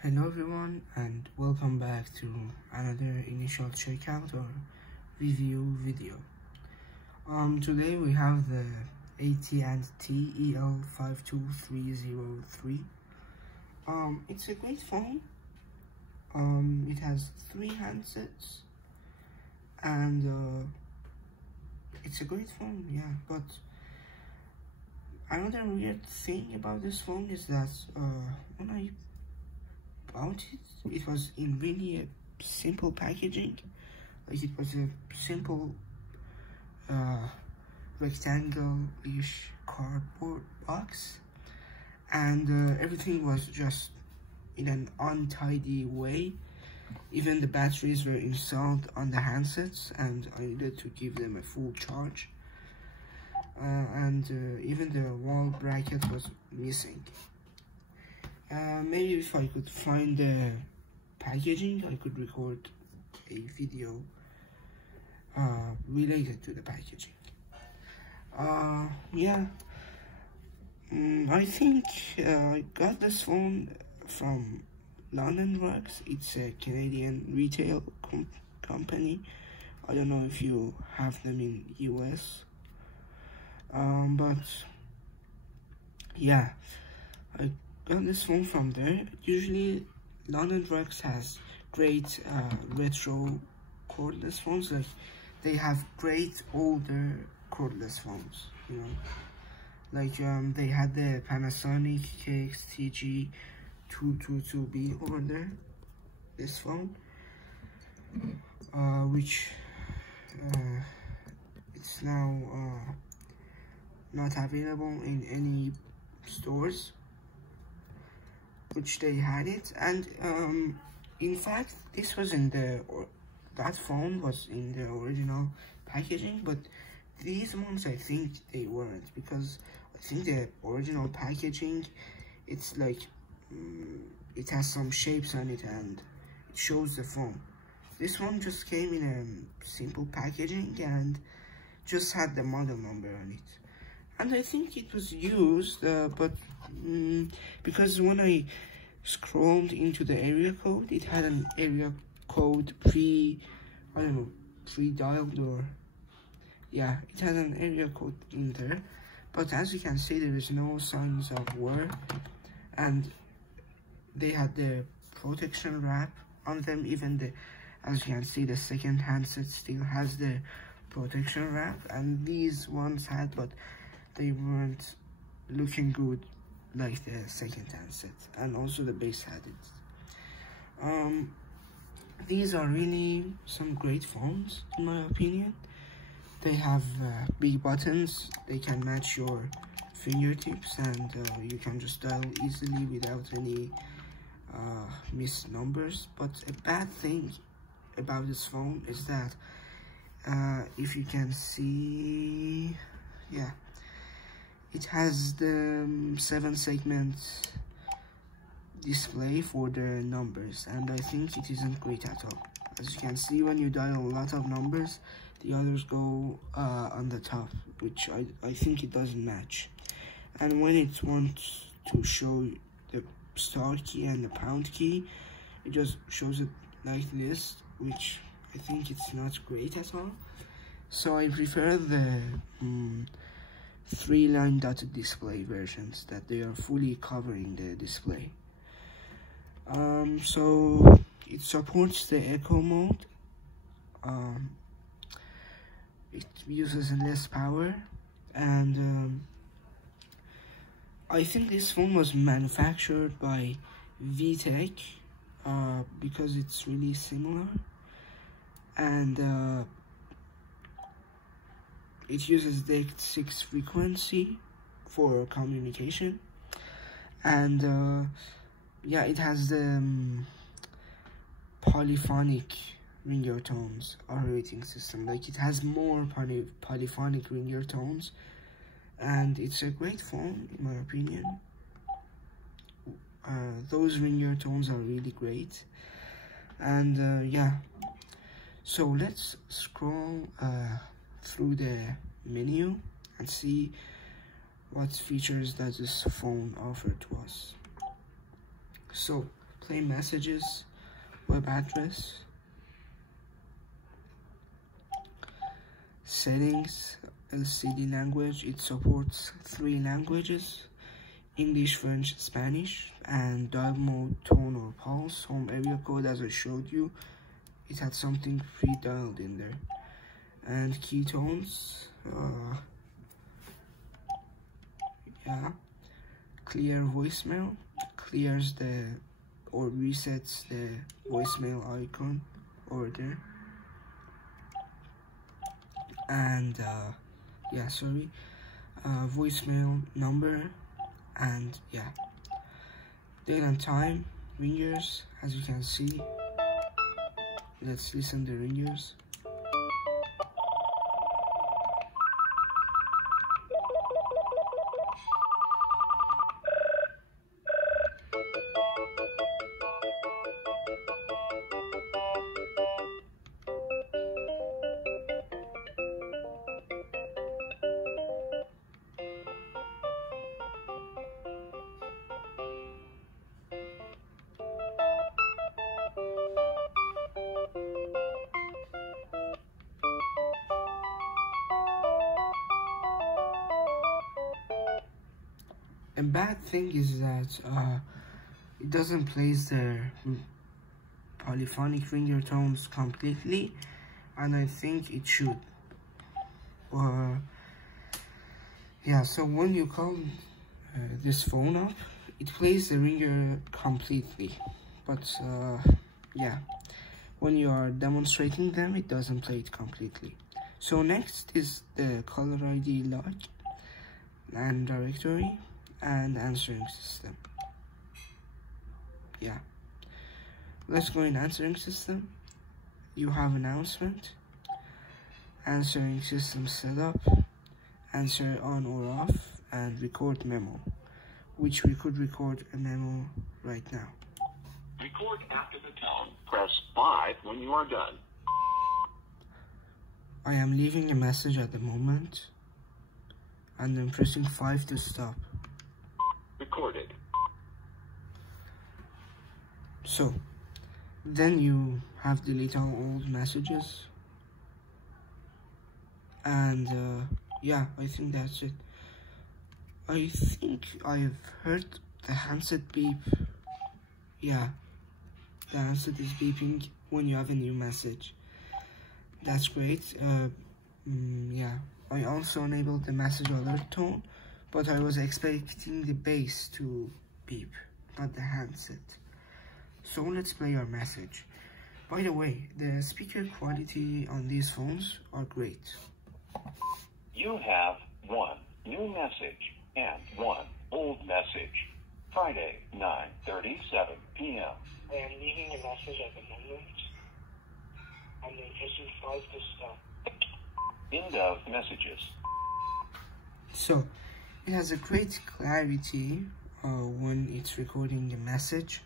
Hello everyone, and welcome back to another initial checkout or review video. Today we have the AT&T EL52303. It's a great phone. It has 3 handsets, and it's a great phone, yeah. But another weird thing about this phone is that when I bought it, it was in really a simple packaging. Like, it was a simple rectangle-ish cardboard box, and everything was just in an untidy way. Even the batteries were installed on the handsets, and I needed to give them a full charge, and even the wall bracket was missing. Maybe if I could find the packaging, I could record a video related to the packaging. Yeah, I think I got this phone from London Works. It's a Canadian retail company. I don't know if you have them in US, but yeah, I got this phone from there. Usually London Works has great retro cordless phones. Like, they have great older cordless phones, you know. Like, they had the Panasonic KXTG222B over there, this phone, which it's now not available in any stores, which they had it. And in fact, this was in the that phone was in the original packaging, but these ones, I think they weren't, because I think the original packaging, it's like it has some shapes on it and it shows the phone. This one just came in a simple packaging and just had the model number on it. And I think it was used, but because when I scrolled into the area code, it had an area code pre-dialed, or yeah, it had an area code in there. But as you can see, there is no signs of wear, and they had the protection wrap on them. Even as you can see, the second handset still has the protection wrap, and these ones had, but they weren't looking good like the second handset, and also the base had it. These are really some great phones in my opinion. They have big buttons, they can match your fingertips, and you can just dial easily without any missed numbers. But a bad thing about this phone is that if you can see, yeah, it has the 7-segment display for the numbers, and I think it isn't great at all. As you can see, when you dial a lot of numbers, the others go on the top, which I think it doesn't match. And when it wants to show the star key and the pound key, it just shows it like this, which I think it's not great at all. So I prefer the 3-line dotted display versions, that they are fully covering the display. So it supports the echo mode. It uses less power, and I think this phone was manufactured by VTech because it's really similar, and it uses DECT6 frequency for communication, and yeah, it has the polyphonic ringer tones operating system. Like, it has more polyphonic ringer tones, and it's a great phone in my opinion. Those ringer tones are really great, and yeah, so let's scroll through the menu and see what features does this phone offer to us. So play messages, web address, settings, LCD language. It supports 3 languages: English, French, Spanish, and dial mode, tone or pulse. Home area code, as I showed you, it had something pre-dialed in there. And key tones, yeah, clear voicemail, clears the or resets the voicemail icon over there. And yeah, sorry, voicemail number, and yeah, date and time, ringers, as you can see. Let's listen to the ringers. A bad thing is that it doesn't place the polyphonic ringer tones completely, and I think it should. Yeah, so when you call this phone up, it plays the ringer completely, but yeah, when you are demonstrating them, it doesn't play it completely. So next is the caller ID log and directory and answering system. Yeah, let's go in answering system. You have announcement, answering system setup, answer on or off, and record memo, which we could record a memo right now. Record after the tone. Press 5 when you are done. I am leaving a message at the moment, and I'm pressing 5 to stop. Recorded. So then you have delete all old messages, and yeah, I think that's it. I think I've heard the handset beep. Yeah, the handset is beeping when you have a new message. That's great. Yeah, I also enabled the message alert tone, but I was expecting the bass to beep, not the handset. So let's play our message. By the way, the speaker quality on these phones are great. You have 1 new message and 1 old message. Friday, 9:37 p.m. I am leaving a message at the moment. I'm pressing 5 to stop. End of messages. So it has a great clarity when it's recording the message,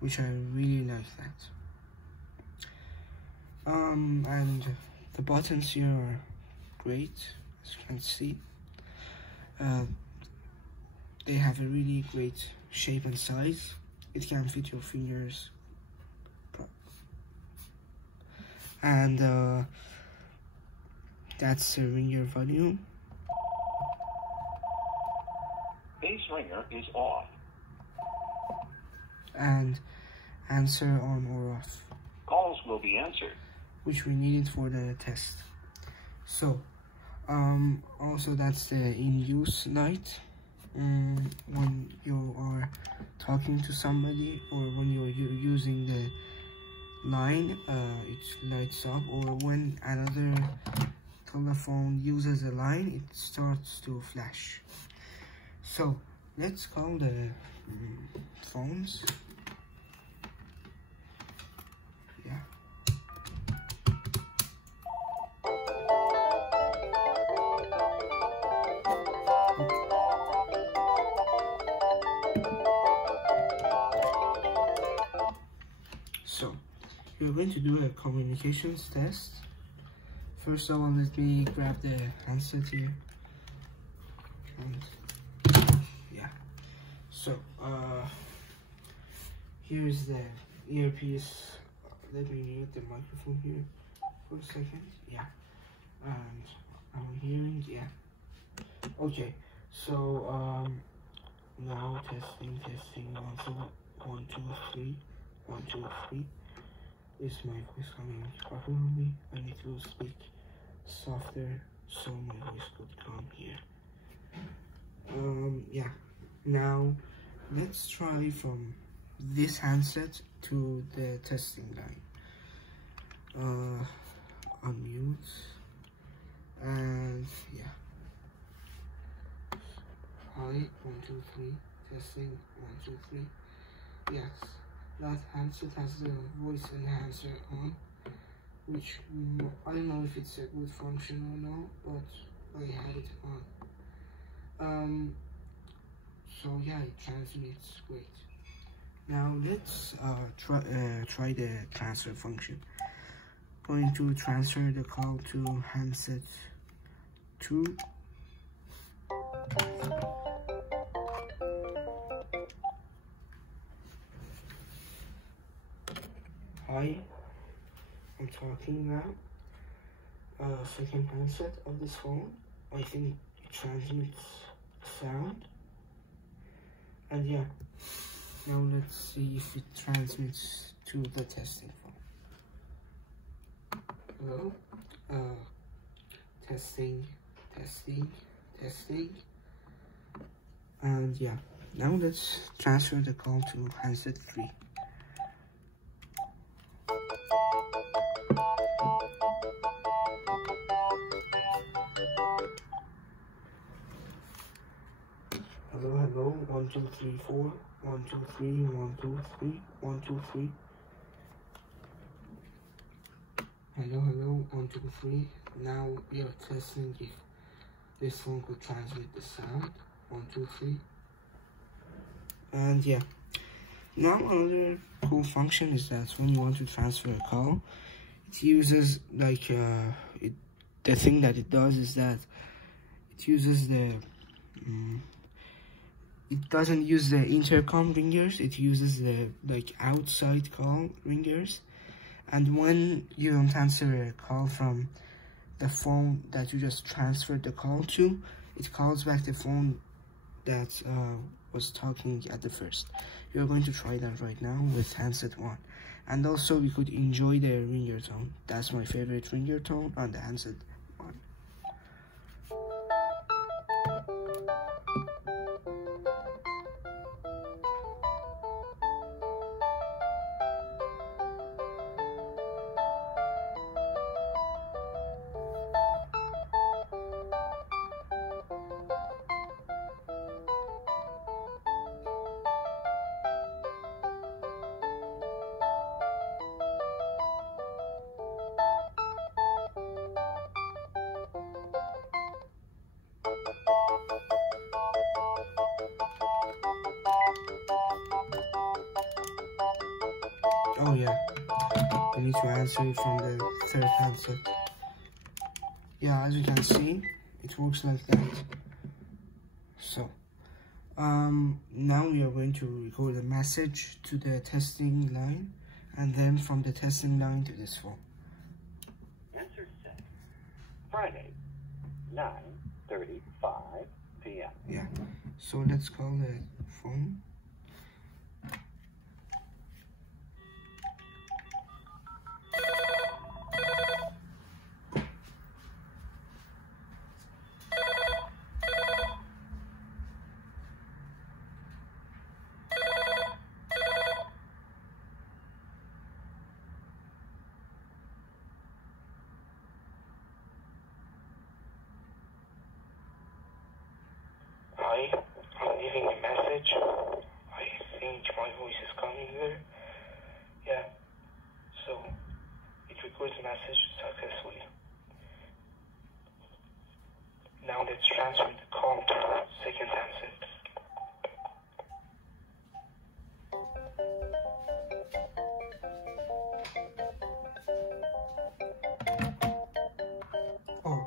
which I really like that. And the buttons here are great, as you can see. They have a really great shape and size. It can fit your fingers. And that's the ringer volume. Bass ringer is off. And answer on or off. Calls will be answered, which we needed for the test. So also that's the in-use light. When you are talking to somebody, or when you're using the line, it lights up, or when another telephone uses a line, it starts to flash. So let's call the phones. Yeah. So we're going to do a communications test. First of all, let me grab the handset here. And yeah, so here's the earpiece. Let me mute the microphone here for a second. Yeah, and I'm hearing. Yeah. Okay. So now testing. 1 2 3 1 2 3. Is my voice coming properly? I need to speak softer so my voice could come here. Yeah. Now let's try from this handset to the testing line. Unmute, and yeah. Hi, 1 2 3 testing 1 2 3. Yes, that handset has the voice enhancer on, which I don't know if it's a good function or not, but I had it on. So yeah, it transmits great. Now let's try the transfer function. Going to transfer the call to handset 2. Hi, I'm talking now. Second handset of this phone. I think it transmits sound. And yeah, now let's see if it transmits to the testing phone. Hello? Testing. And yeah, now let's transfer the call to handset 3. Hello, 1 2 3 4 1 2 3 1 2 3 1 2 3. Hello, 1 2 3. Now we are testing if this phone could transmit the sound. 1 2 3. And yeah, now another cool function is that when you want to transfer a call, it uses like the thing that it does is that it uses the it doesn't use the intercom ringers, it uses the like outside call ringers. And when you don't answer a call from the phone that you just transferred the call to, it calls back the phone that was talking at the first. You're going to try that right now with handset 1. And also we could enjoy the ringer tone. That's my favorite ringer tone on the handset 1. Oh yeah, I need to answer it from the third handset. Yeah, as you can see, it works like that. So, now we are going to record a message to the testing line, and then from the testing line to this phone. Answer set. Friday, 9:35 p.m. Yeah, so let's call the phone. Hi, I'm leaving a message. I think my voice is coming there. Yeah, so it records the message successfully. Now let's transfer the call to the second handset. Oh,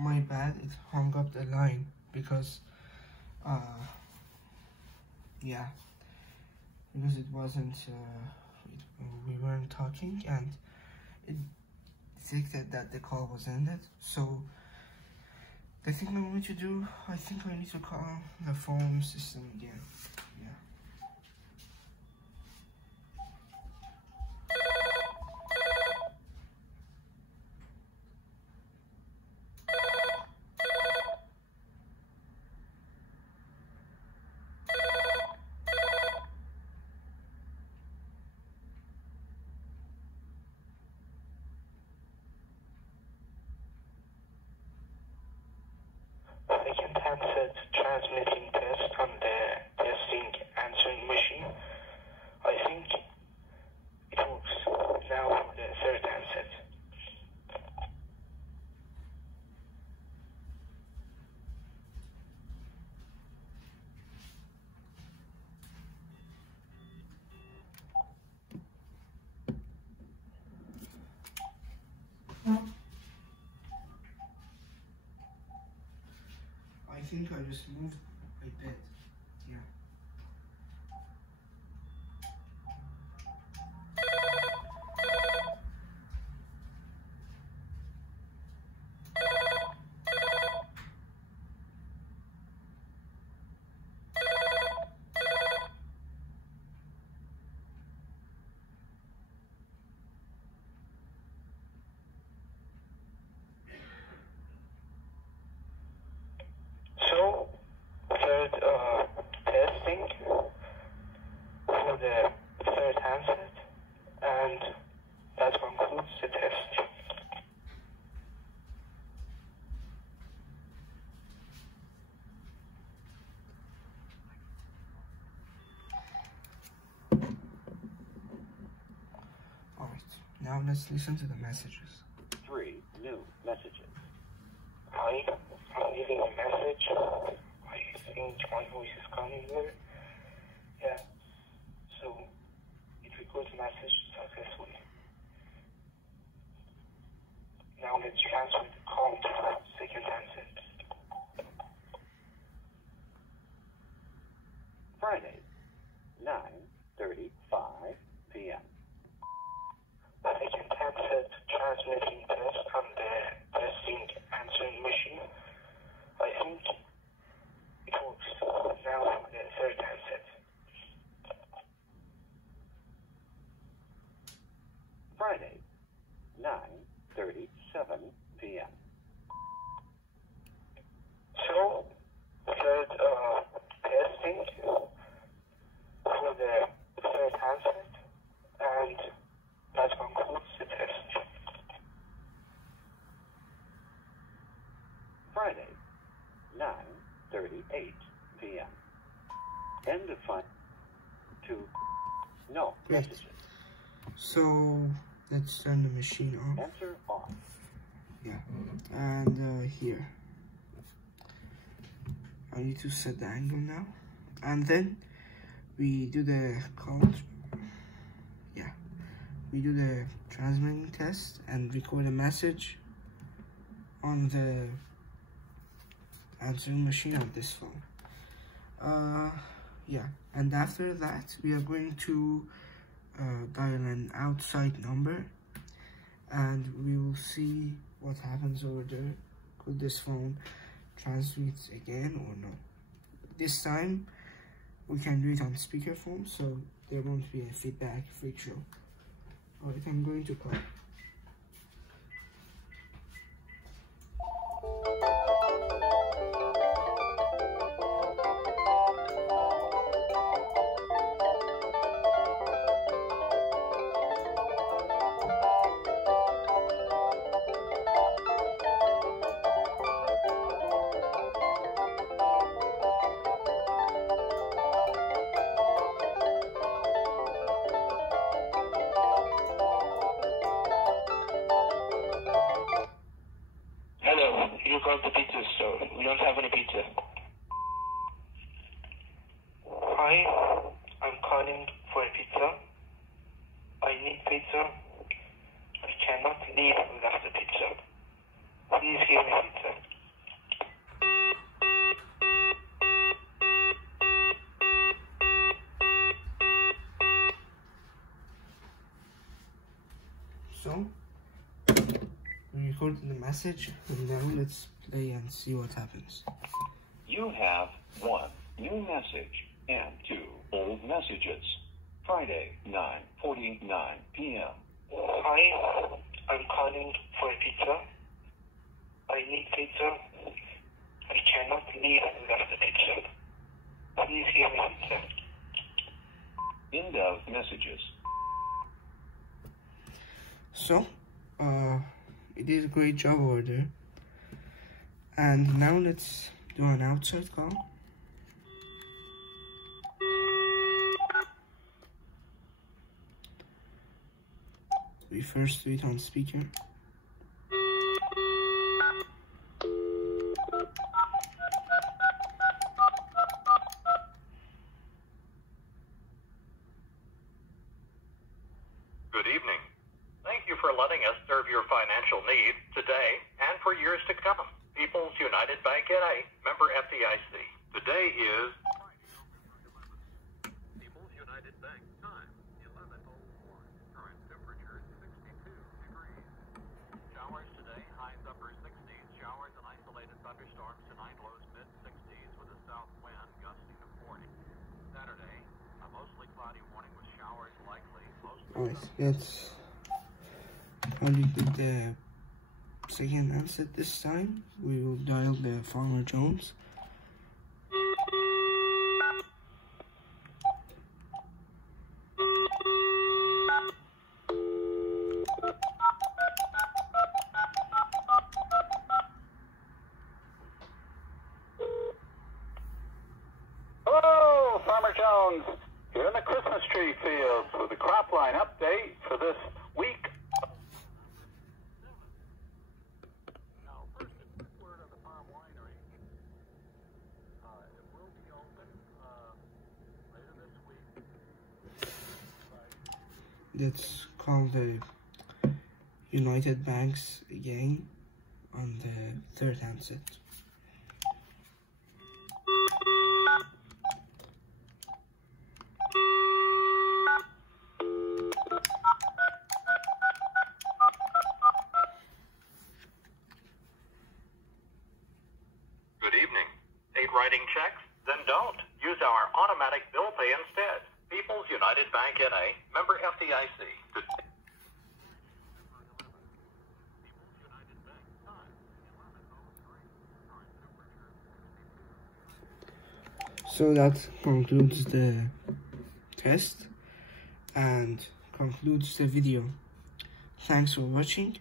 my bad, it hung up the line because yeah, because it wasn't, we weren't talking, and it detected that the call was ended. So the thing I'm going to do, I think I need to call the phone system again. Yeah. Second handset transmitting test on the testing answering machine. I think it works. Now for the third handset. I think I just moved my bed. Yeah. So, third testing for the third handset, and that concludes the test. Alright, now let's listen to the messages. 3 new messages. Hi, I'm leaving a message. I think my voice is coming there. Yeah, so it records message successfully. Now let's transfer the call to the second handset. Friday, 9:35 p.m. Second handset transmitting test on the testing answering machine. I think it works. Now for the third handset. Friday, 9:37 p.m. So, third testing for the third handset, and that concludes the test. Friday, 9:38 p.m. End of file. 2 no Great. messages. So let's turn the machine on. Answer off. Yeah, and here I need to set the angle now, and then we do the count. Yeah, we do the transmitting test and record a message on the answering machine of this phone. Yeah, and after that we are going to dial an outside number, and we will see what happens over there. Could this phone transmit again or no? This time we can do it on speakerphone, so there won't be a feedback freak show. Alright, I'm going to call. Hello, you called the pizza store. We don't have any pizza. Hi, I'm calling for a pizza. I need pizza. I cannot leave without the pizza. Please give me pizza. So we recorded the message, and now let's play and see what happens. You have 1 new message and 2 old messages. Friday, 9:49 p.m. Hi, I'm calling for a pizza. I need pizza. I cannot leave without the pizza. Please give me pizza. End of messages. So, it did a great job over there. And now let's do an outside call. We first do it on speaker. Good evening. Thank you for letting us serve your financial needs today and for years to come. People's United Bank N.A., member FDIC. Today is People's United Bank time, 11:01. Current temperature is 62 degrees. Showers today, highs upper 60s. Showers and isolated thunderstorms tonight, lows mid-60s with a south wind gusting to 40. Saturday, a mostly cloudy morning with showers likely. Alright, that's how we did the second answer this time. We will dial the Farmer Jones. Hello, Farmer Jones. Here in the Christmas tree fields with the crop line update for this week. Now, first, a quick word on the farm winery. It will be open later this week. That's called the United Banks again on the third handset. Good evening. Hate writing checks? Then don't. Use our automatic bill pay instead. People's United Bank N.A., member FDIC. So that concludes the test and concludes the video. Thanks for watching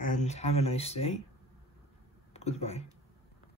and have a nice day. Goodbye.